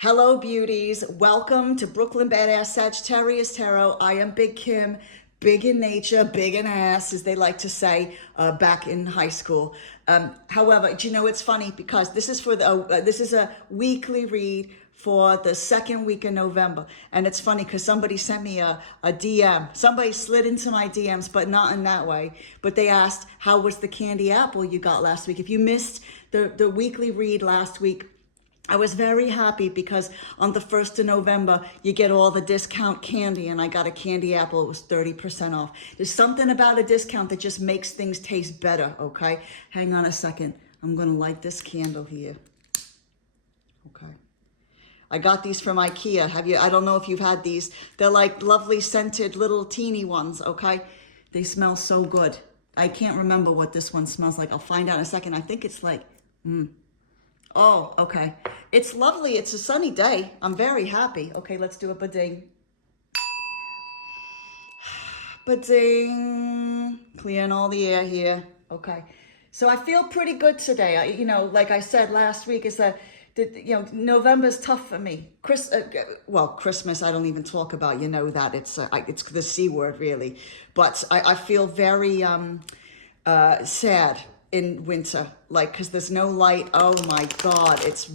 Hello, beauties. Welcome to Brooklyn Badass Sagittarius Tarot. I am Big Kim, big in nature, big in ass, as they like to say back in high school. However, do you know it's funny because this is for the this is a weekly read for the second week of November, and it's funny because somebody sent me a DM. Somebody slid into my DMs, but not in that way. But they asked, "How was the candy apple you got last week?" If you missed the weekly read last week, I was very happy because on the 1st of November, you get all the discount candy, and I got a candy apple. It was 30% off. There's something about a discount that just makes things taste better, okay? Hang on a second. I'm going to light this candle here. Okay. I got these from IKEA. I don't know if you've had these. They're like lovely scented little teeny ones, okay? They smell so good. I can't remember what this one smells like. I'll find out in a second. I think it's like, Oh, okay. It's lovely. It's a sunny day. I'm very happy. Okay, let's do a ba-ding. Ba-ding. Clearing all the air here. Okay. So I feel pretty good today. Like I said last week, is that November's tough for me. Christmas I don't even talk about. You know that it's the C word really. But I feel very sad in winter, like, because there's no light. Oh my God, it's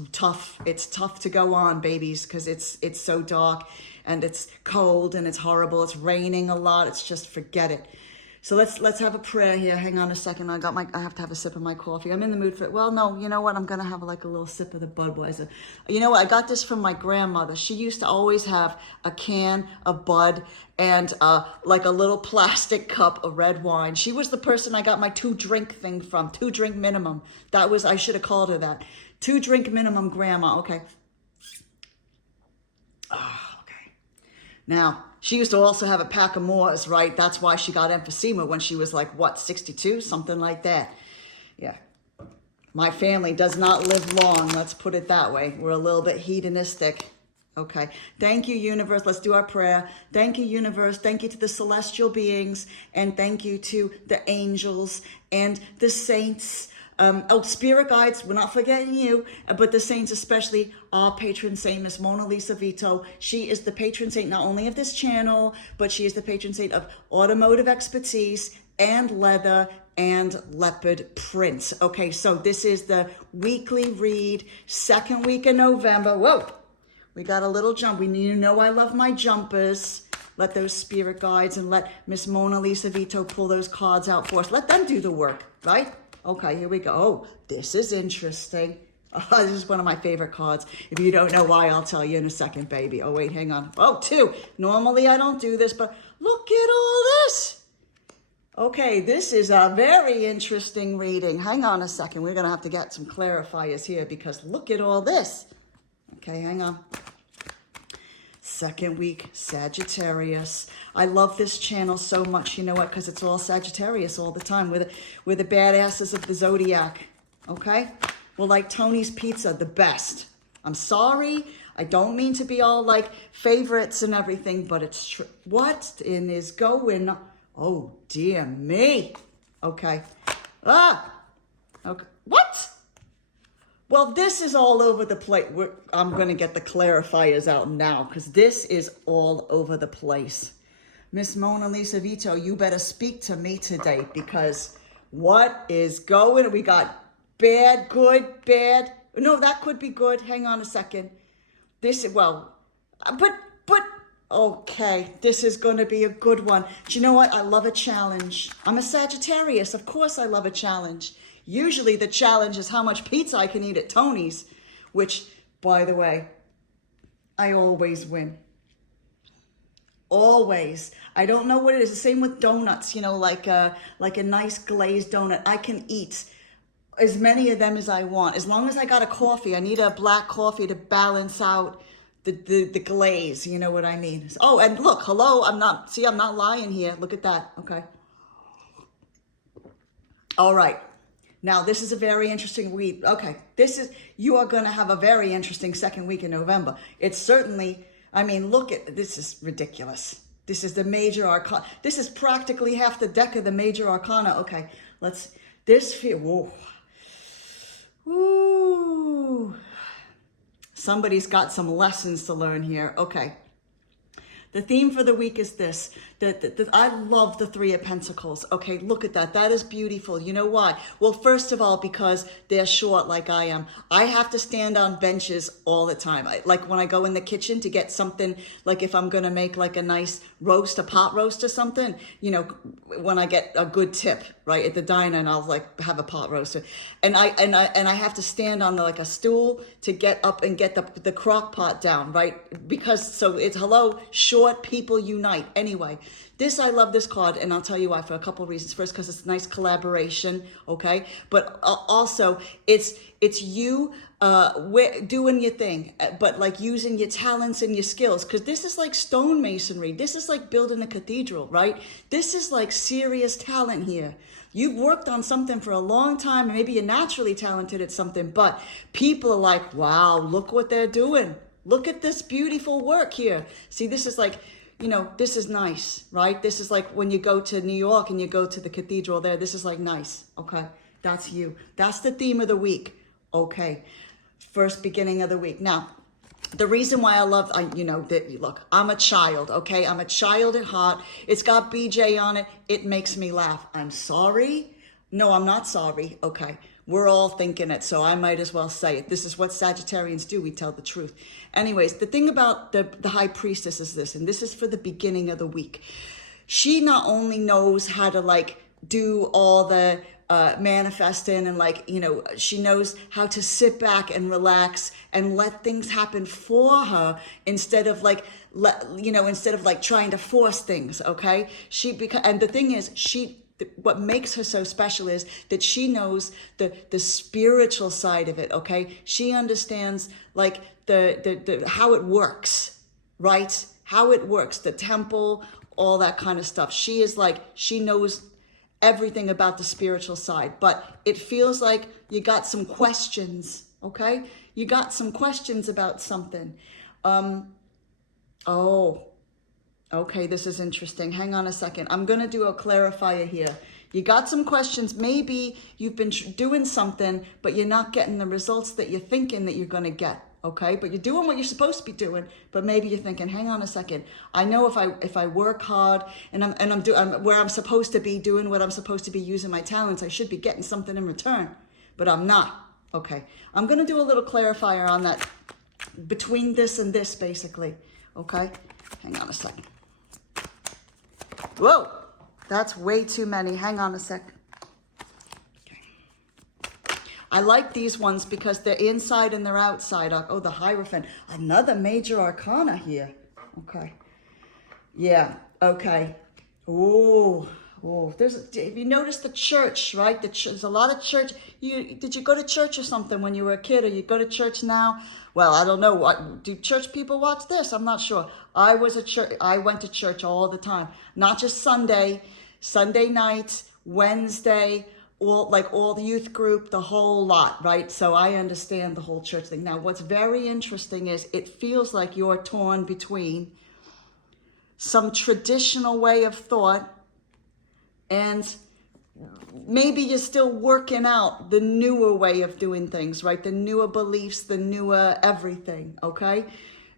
tough to go on, babies, because it's so dark and it's cold and it's horrible. It's raining a lot. It's just, forget it. So let's have a prayer here. Hang on a second. I have to have a sip of my coffee. I'm in the mood for it. Well, no, you know what? I'm gonna have like a little sip of the Budweiser. You know what? I got this from my grandmother. She used to always have a can of Bud and like a little plastic cup of red wine. She was the person I got my 2-drink thing from. 2-drink minimum. I should have called her that. 2-drink minimum, grandma. Okay. Now, she used to also have a pack of Moors, right? That's why she got emphysema when she was like, what, 62? Something like that. Yeah. My family does not live long, let's put it that way. We're a little bit hedonistic. Okay. Thank you, universe. Let's do our prayer. Thank you, universe. Thank you to the celestial beings. And thank you to the angels and the saints. Spirit guides, we're not forgetting you, but the saints, especially our patron saint, Miss Mona Lisa Vito. She is the patron saint not only of this channel, but she is the patron saint of automotive expertise and leather and leopard print. Okay, so this is the weekly read, second week of November. Whoa, we got a little jump. I love my jumpers. Let those spirit guides and let Miss Mona Lisa Vito pull those cards out for us. Let them do the work, right? Okay, here we go. Oh, this is interesting. Oh, this is one of my favorite cards. If you don't know why, I'll tell you in a second, baby. Oh, wait, hang on. Oh, 2. Normally, I don't do this, but look at all this. Okay, this is a very interesting reading. Hang on a second. We're going to have to get some clarifiers here because look at all this. Okay, hang on. Second week, Sagittarius. I love this channel so much. You know what? Because it's all Sagittarius all the time. We're the badasses of the zodiac. Okay? We're like Tony's Pizza, the best. I'm sorry. I don't mean to be all like favorites and everything, but it's true. What in is going on? Oh, dear me. Okay. Okay. What? Well, this is all over the place. I'm going to get the clarifiers out now because this is all over the place. Miss Mona Lisa Vito, you better speak to me today because what is going? We got bad, good, bad. No, that could be good. Hang on a second. Okay, this is going to be a good one. Do you know what? I love a challenge. I'm a Sagittarius. Of course I love a challenge. Usually the challenge is how much pizza I can eat at Tony's, which, by the way, I always win. Always. I don't know what it is. The same with donuts, like a nice glazed donut. I can eat as many of them as I want. As long as I got a coffee, I need a black coffee to balance out the glaze. You know what I mean? Oh, and look, hello. I'm not lying here. Look at that. Okay. All right. Now, this is a very interesting week. Okay, you are going to have a very interesting second week in November. It's certainly, this is ridiculous. This is the major arcana. This is practically half the deck of the major arcana. Okay, whoa. Ooh. Somebody's got some lessons to learn here. Okay. The theme for the week is this. I love the Three of Pentacles. Okay, look at that. That is beautiful. You know why? Well, first of all, because they're short like I am. I have to stand on benches all the time. Like when I go in the kitchen to get something, like if I'm going to make like a nice roast, a pot roast or something, you know, when I get a good tip, right, at the diner, and I'll like have a pot roast. And I have to stand on like a stool to get up and get the crock pot down, right? Because so it's short people unite. Anyway, I love this card, and I'll tell you why for a couple of reasons. First, because it's a nice collaboration, okay? But also, it's you doing your thing, but like using your talents and your skills, because this is like stonemasonry. This is like building a cathedral, right? This is like serious talent here. You've worked on something for a long time, and maybe you're naturally talented at something, but people are like, wow, look what they're doing. Look at this beautiful work here. See, this is like, you know, this is nice, right? This is like when you go to New York and you go to the cathedral there. This is like nice, okay? That's you. That's the theme of the week, okay? First beginning of the week. Now, the reason why I love, look, I'm a child, okay? I'm a child at heart. It's got BJ on it. It makes me laugh. I'm sorry. No, I'm not sorry. Okay. We're all thinking it, so I might as well say it. This is what Sagittarians do. We tell the truth. Anyways, the thing about the High Priestess is this, and this is for the beginning of the week. She not only knows how to like do all the manifesting and like, you know, she knows how to sit back and relax and let things happen for her instead of like, instead of like trying to force things, okay? And the thing is, what makes her so special is that she knows the spiritual side of it, okay? She understands like the how it works, right? How it works, the temple, all that kind of stuff. She knows everything about the spiritual side, but it feels like you got some questions, okay? You got some questions about something. Okay, this is interesting. Hang on a second. I'm going to do a clarifier here. You got some questions. Maybe you've been doing something, but you're not getting the results that you're thinking that you're going to get. Okay, but you're doing what you're supposed to be doing, but maybe you're thinking, hang on a second. I know if I work hard and I'm where I'm supposed to be doing what I'm supposed to be using my talents, I should be getting something in return, but I'm not. Okay, I'm going to do a little clarifier on that between this and this, basically. Okay, hang on a second. Whoa, that's way too many. Hang on a sec. Okay. I like these ones because they're inside and they're outside. Oh, the Hierophant. Another major arcana here. Okay. Yeah, okay. Ooh. Have you noticed the church, right? There's a lot of church. Did you go to church or something when you were a kid, or you go to church now? Well, I don't know. Do church people watch this? I'm not sure. I went to church all the time, not just Sunday night, Wednesday, all the youth group, the whole lot, right? So I understand the whole church thing. Now, what's very interesting is it feels like you're torn between some traditional way of thought, and maybe you're still working out the newer way of doing things, right? The newer beliefs, the newer everything, okay?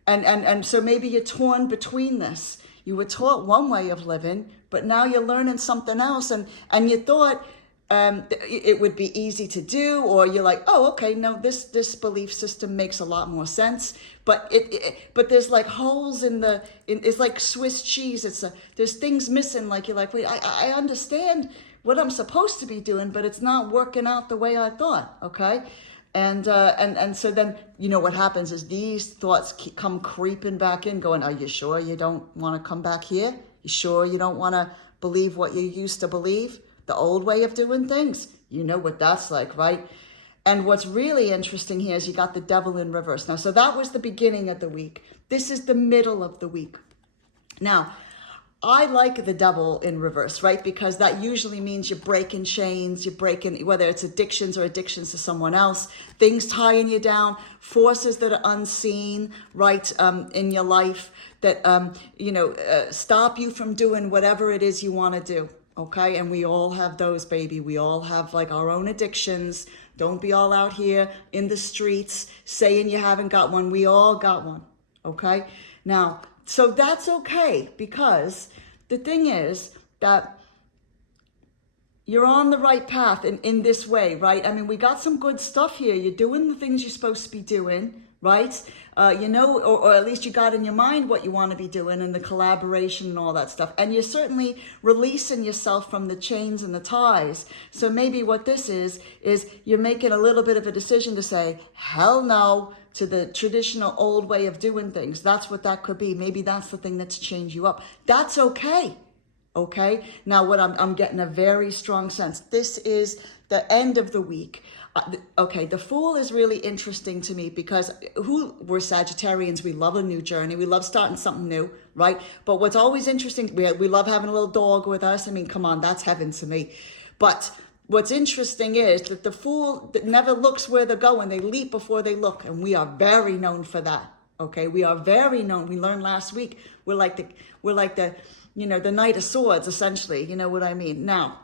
And so maybe you're torn between this. You were taught one way of living, but now you're learning something else, and you thought it would be easy to do, or you're like, oh, okay, no, this belief system makes a lot more sense, but but there's like holes it's like Swiss cheese. There's things missing. Like you're like, wait, I understand what I'm supposed to be doing, but it's not working out the way I thought. Okay, and so then you know what happens is these thoughts come creeping back in, going, are you sure you don't want to come back here? You sure you don't want to believe what you used to believe? The old way of doing things. You know what that's like, right? And what's really interesting here is you got the devil in reverse. Now, so that was the beginning of the week. This is the middle of the week. Now, I like the devil in reverse, right? Because that usually means you're breaking chains, you're breaking, whether it's addictions or addictions to someone else, things tying you down, forces that are unseen, right, in your life that, stop you from doing whatever it is you want to do. Okay, and we all have those, baby. We all have like our own addictions, Don't be all out here in the streets saying you haven't got one. We all got one, okay? Now, so that's okay, because the thing is that you're on the right path in this way, right? I mean, we got some good stuff here. You're doing the things you're supposed to be doing, right? You know, or at least you got in your mind what you want to be doing, and the collaboration and all that stuff. And you're certainly releasing yourself from the chains and the ties. So maybe what this is you're making a little bit of a decision to say, hell no to the traditional old way of doing things. That's what that could be. Maybe that's the thing that's changed you up. That's okay. Okay. Now what I'm getting a very strong sense. This is the end of the week. Okay, the Fool is really interesting to me because we're Sagittarians. We love a new journey. We love starting something new, right? But what's always interesting, we love having a little dog with us. I mean, come on, that's heaven to me. But what's interesting is that the Fool that never looks where they're going. They leap before they look, and we are very known for that. Okay, we are very known. We learned last week. We're like the you know, the Knight of Swords, essentially. You know what I mean? Now,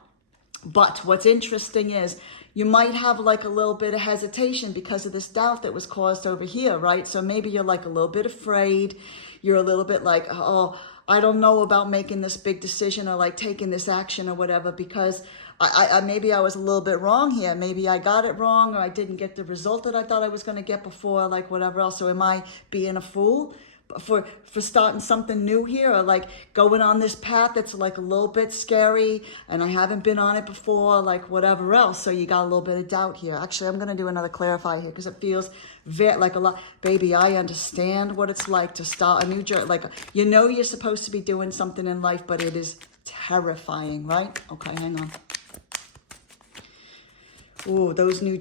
but what's interesting is you might have like a little bit of hesitation because of this doubt that was caused over here, right? So maybe you're like a little bit afraid. You're a little bit like, oh, I don't know about making this big decision or like taking this action or whatever, because I maybe I was a little bit wrong here. Maybe I got it wrong, or I didn't get the result that I thought I was going to get before, like whatever else. So am I being a fool for starting something new here, or like going on this path that's like a little bit scary and I haven't been on it before, like whatever else? So you got a little bit of doubt here. Actually, I'm going to do another clarify here because it feels very like a lot. Baby, I understand what it's like to start a new journey. Like, you know, you're supposed to be doing something in life, but it is terrifying, right? Okay, hang on. Ooh, those new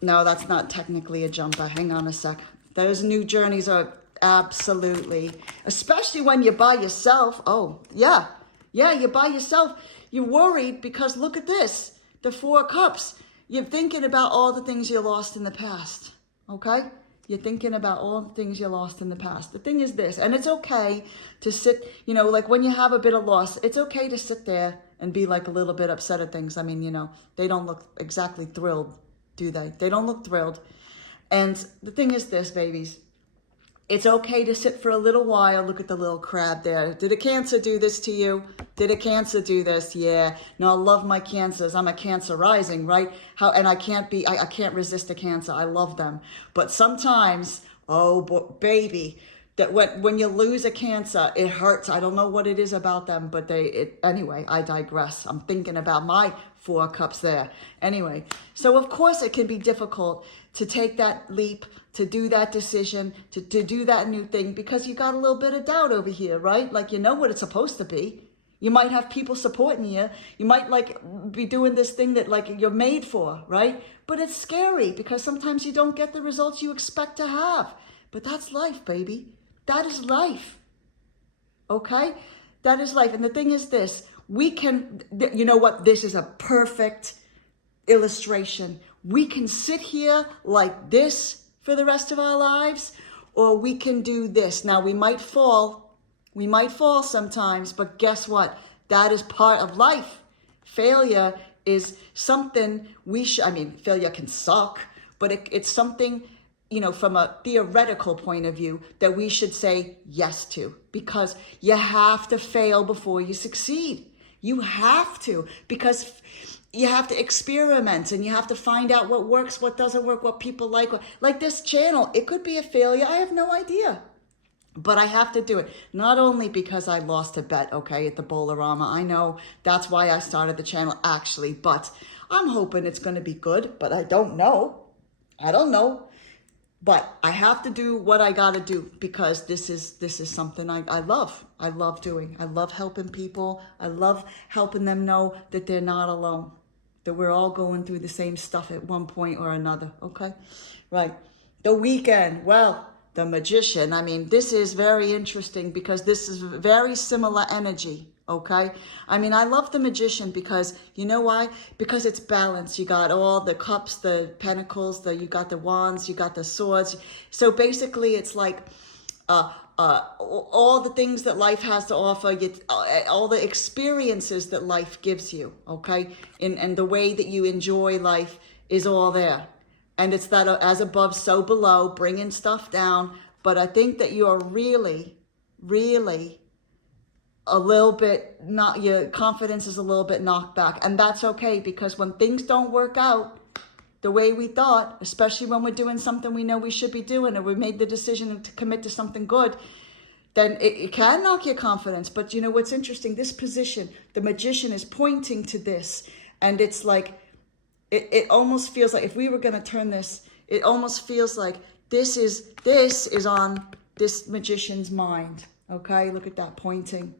no, that's not technically a jumper. Hang on a sec. Those new journeys are absolutely, especially when you're by yourself. Oh, yeah, you're by yourself. You're worried because look at this, the Four of Cups. You're thinking about all the things you lost in the past, okay? You're thinking about all the things you lost in the past. The thing is this, and it's okay to sit, you know, like when you have a bit of loss, it's okay to sit there and be like a little bit upset at things. I mean, you know, they don't look exactly thrilled, do they? They don't look thrilled. And the thing is this, babies, it's okay to sit for a little while. Look at the little crab there. Did a Cancer do this to you? Did a Cancer do this? Yeah. No, I love my Cancers. I'm a Cancer rising, right? And I can't resist a Cancer. I love them. But sometimes, oh, baby, that when you lose a Cancer, it hurts. I don't know what it is about them, but anyway, I digress. I'm thinking about my Four Cups there. Anyway, so of course it can be difficult to take that leap, to do that decision, to do that new thing, because you got a little bit of doubt over here, right? Like, you know what it's supposed to be. You might have people supporting you. You might like be doing this thing that like you're made for, right? But it's scary because sometimes you don't get the results you expect to have. But that's life, baby. That is life. Okay? That is life. And the thing is this, we can, you know what? This is a perfect illustration. We can sit here like this for the rest of our lives, or we can do this. Now, we might fall sometimes, but guess what? That is part of life. Failure is something failure can suck, but it's something, you know, from a theoretical point of view that we should say yes to, because you have to fail before you succeed. You have to, because you have to experiment and you have to find out what works, what doesn't work, what people like. Like this channel, it could be a failure. I have no idea. But I have to do it. Not only because I lost a bet, okay, at the Bolorama. I know that's why I started the channel, actually. But I'm hoping it's going to be good. But I don't know. But I have to do what I got to do, because this is something I love. I love doing. I love helping people. I love helping them know that they're not alone, that we're all going through the same stuff at one point or another, okay? Right. The weekend, well, the Magician. I mean, this is very interesting because this is very similar energy, okay? I mean, I love the Magician because, you know why? Because it's balanced. You got all the cups, the pentacles, you got the wands, you got the swords. So basically it's like all the things that life has to offer, all the experiences that life gives you, okay? And the way that you enjoy life is all there. And it's that as above, so below, bringing stuff down. But I think that you are really, really a little bit, not, your confidence is a little bit knocked back. And that's okay, because when things don't work out the way we thought, especially when we're doing something we know we should be doing, or we made the decision to commit to something good, then it can knock your confidence. But you know what's interesting? This position, the Magician is pointing to this. And it's like, it almost feels like, if we were going to turn this, it almost feels like this is on this Magician's mind. Okay, look at that, pointing.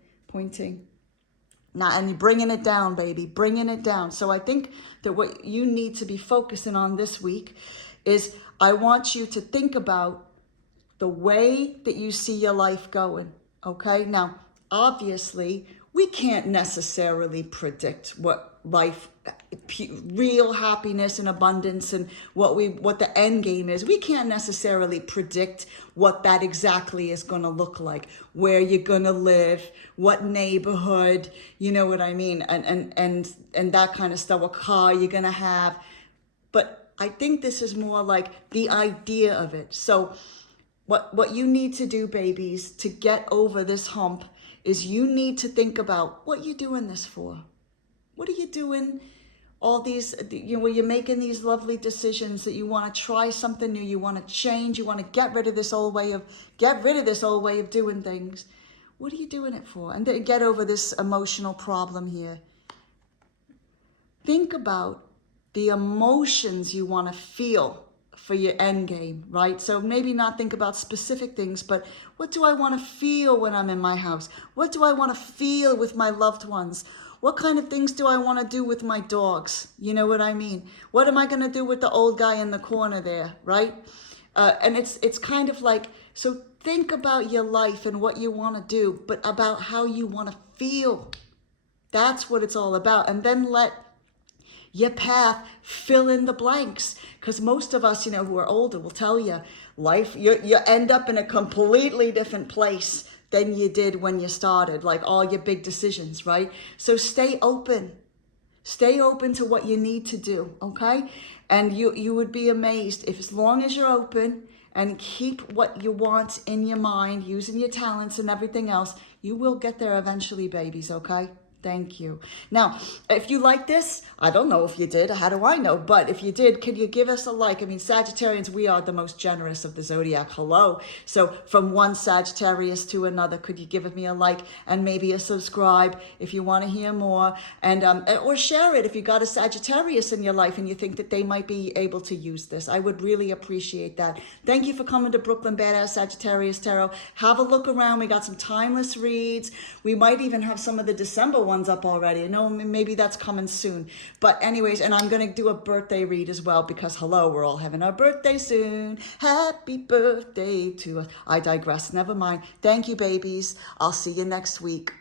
Now, and you're bringing it down, baby, bringing it down. So I think that what you need to be focusing on this week is, I want you to think about the way that you see your life going, okay? Now, obviously, we can't necessarily predict what life, real happiness and abundance, and what the end game is. We can't necessarily predict what that exactly is going to look like, where you're going to live, what neighborhood, you know what I mean, and that kind of stuff, what car you're going to have. But I think this is more like the idea of it. So what you need to do, babies, to get over this hump is you need to think about what you're doing this for. What are you doing? All these, you know, where you're making these lovely decisions that you want to try something new, you want to change, you want to get rid of this old way of doing things. What are you doing it for? And then get over this emotional problem here. Think about the emotions you want to feel for your end game, right? So maybe not think about specific things, but what do I want to feel when I'm in my house? What do I want to feel with my loved ones? What kind of things do I want to do with my dogs? You know what I mean? What am I going to do with the old guy in the corner there, right? And it's kind of like, so think about your life and what you want to do, but about how you want to feel. That's what it's all about. And then let your path fill in the blanks. Because most of us, you know, who are older will tell you, life, you end up in a completely different place than you did when you started, like all your big decisions, right? So stay open. Stay open to what you need to do, okay? And you would be amazed if, as long as you're open and keep what you want in your mind, using your talents and everything else, you will get there eventually, babies, okay? Thank you. Now, if you like this, I don't know if you did. How do I know? But if you did, can you give us a like? I mean, Sagittarians, we are the most generous of the zodiac. Hello. So from one Sagittarius to another, could you give me a like and maybe a subscribe if you want to hear more? And or share it if you got a Sagittarius in your life and you think that they might be able to use this. I would really appreciate that. Thank you for coming to Brooklyn Badass Sagittarius Tarot. Have a look around. We got some timeless reads. We might even have some of the December ones up already. I know maybe that's coming soon. But anyways, and I'm going to do a birthday read as well, because hello, we're all having our birthday soon. Happy birthday to us. I digress. Never mind. Thank you, babies. I'll see you next week.